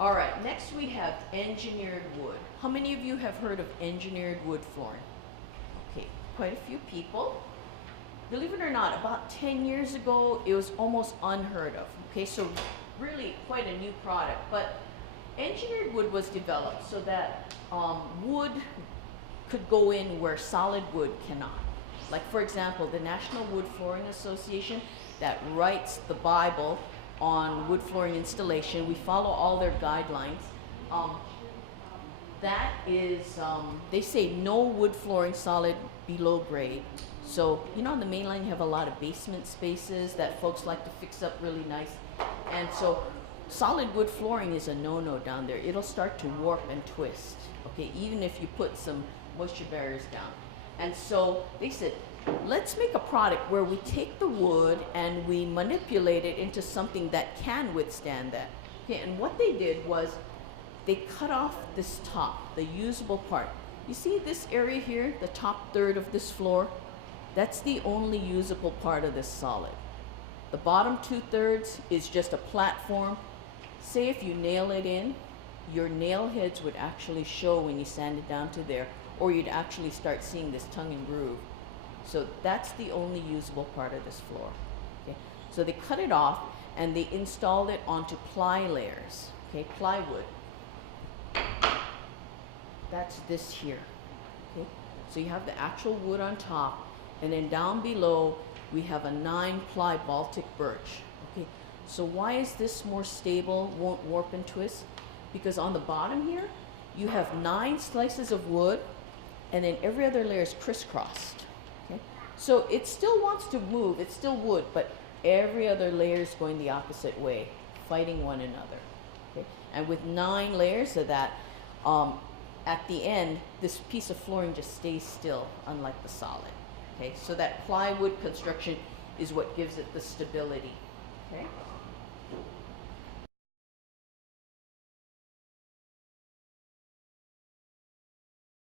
All right, next we have engineered wood. How many of you have heard of engineered wood flooring? Okay, quite a few people. Believe it or not, about 10 years ago, it was almost unheard of. Okay, so really quite a new product. But engineered wood was developed so that wood could go in where solid wood cannot. Like, for example, the National Wood Flooring Association that writes the Bible on wood flooring installation, we follow all their guidelines. That is, they say no wood flooring solid below grade. So, you know, on the main line you have a lot of basement spaces that folks like to fix up really nice. And so solid wood flooring is a no-no down there. It'll start to warp and twist, okay, even if you put some moisture barriers down. And so they said, let's make a product where we take the wood and we manipulate it into something that can withstand that. Okay, and what they did was they cut off this top, the usable part. You see this area here, the top third of this floor? That's the only usable part of this solid. The bottom 2/3 is just a platform. Say if you nail it in, your nail heads would actually show when you sand it down to there, or you'd actually start seeing this tongue and groove. So that's the only usable part of this floor. Okay? So they cut it off and they installed it onto ply layers, okay, plywood. That's this here. Okay? So you have the actual wood on top, and then down below we have a 9-ply Baltic birch. Okay? So why is this more stable, won't warp and twist? Because on the bottom here you have 9 slices of wood, and then every other layer is crisscrossed. Okay? So it still wants to move, it's still wood, but every other layer is going the opposite way, fighting one another. Okay? And with 9 layers of that, at the end, this piece of flooring just stays still, unlike the solid. Okay? So that plywood construction is what gives it the stability. Okay?